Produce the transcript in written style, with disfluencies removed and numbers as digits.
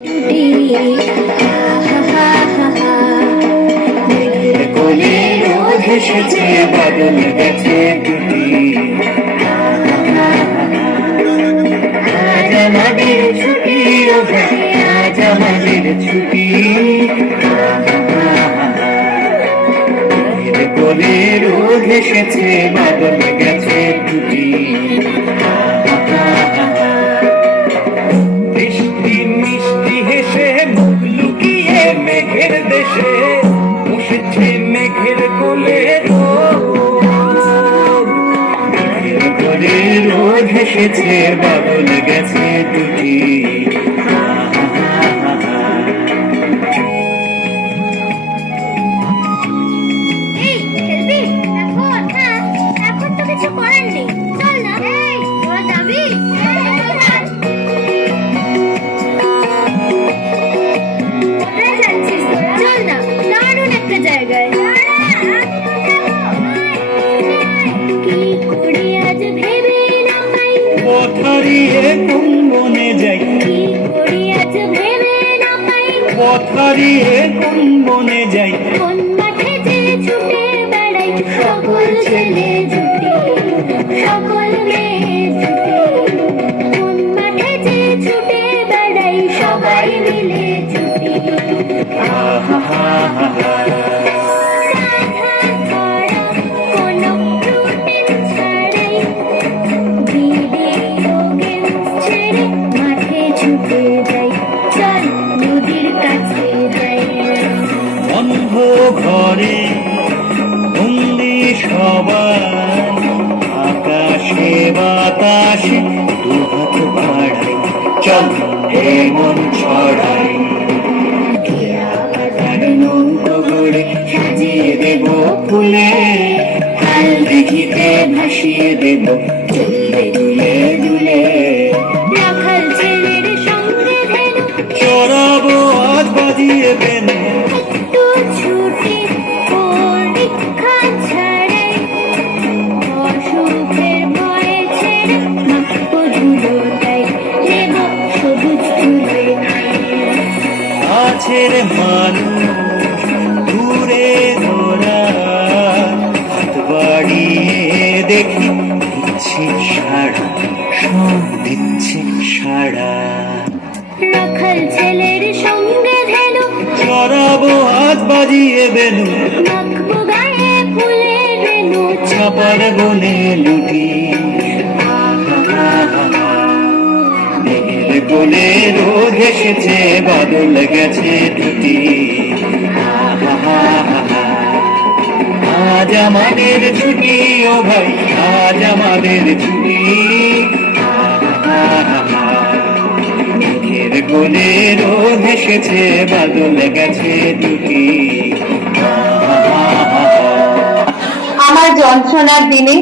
কোলে রোদ এসেছে, বাদল গেছে টুটি। আজ আমাদের ছুটি, আজ আমাদের ছুটি। কোলে রোদ এসেছে, বাদল গেছে টুটি। বৃষ্টি মিষ্টি হেসে মুখ লুকিয়ে মেঘের দেশে বসেছে মেঘের কোলে মেঘের কোলে রোদ এসেছে, বাদল গেছে টুটি। পথারিয়ে কোন বনে যাই, পথারিয়ে কোন বনে যাই, কোন মাঠে যে ছুটে বেড়াই, সকল ছেলে জুটি সকল মেয়ে জুটি। কোন মাঠে যে ছুটে বেড়াই, সবাই মিলে জুটি। বন্ধ ঘরে বন্দি সবাই, আকাশে বাতাসে দুহাত বাড়াই, চল হে মন ছড়াই। নৌকো গড়ে সাজিয়ে দেব ফুলে, কাল দেখিতে ভাসিয়ে দেব চলবে দুলে দুলে। রাখাল ছেলের সঙ্গে ধেনু, চড়াবো আজ বাজিয়ে বেনু, একটু ছুটি পরীক্ষা ছাড়াই, অসুখের ভয়ে ছেড়ে মাখবো ধুলোটাই, নেব সবুজ চুলে। কাছের মানুষ দূরে ধরা, হাত বাড়িয়ে দেখি দিচ্ছে সাড়া, সব দিচ্ছে সাড়া। রাখাল ছেলের সঙ্গে ধেনু, চড়াবো আজ বাজিয়ে বেনু, মাখবো গায়ে ফুলের রেণু। চাপার বনে লুটি। মেঘের কোলে রোদ এসেছে, বাদল গেছে টুটি। আজ আমাদের ছুটি ও ভাই, আজ আমাদের ছুটি। মেঘের কোলে রোদ এসেছে, বাদল গেছে টুটি। আমার যন্ত্রণার দিনে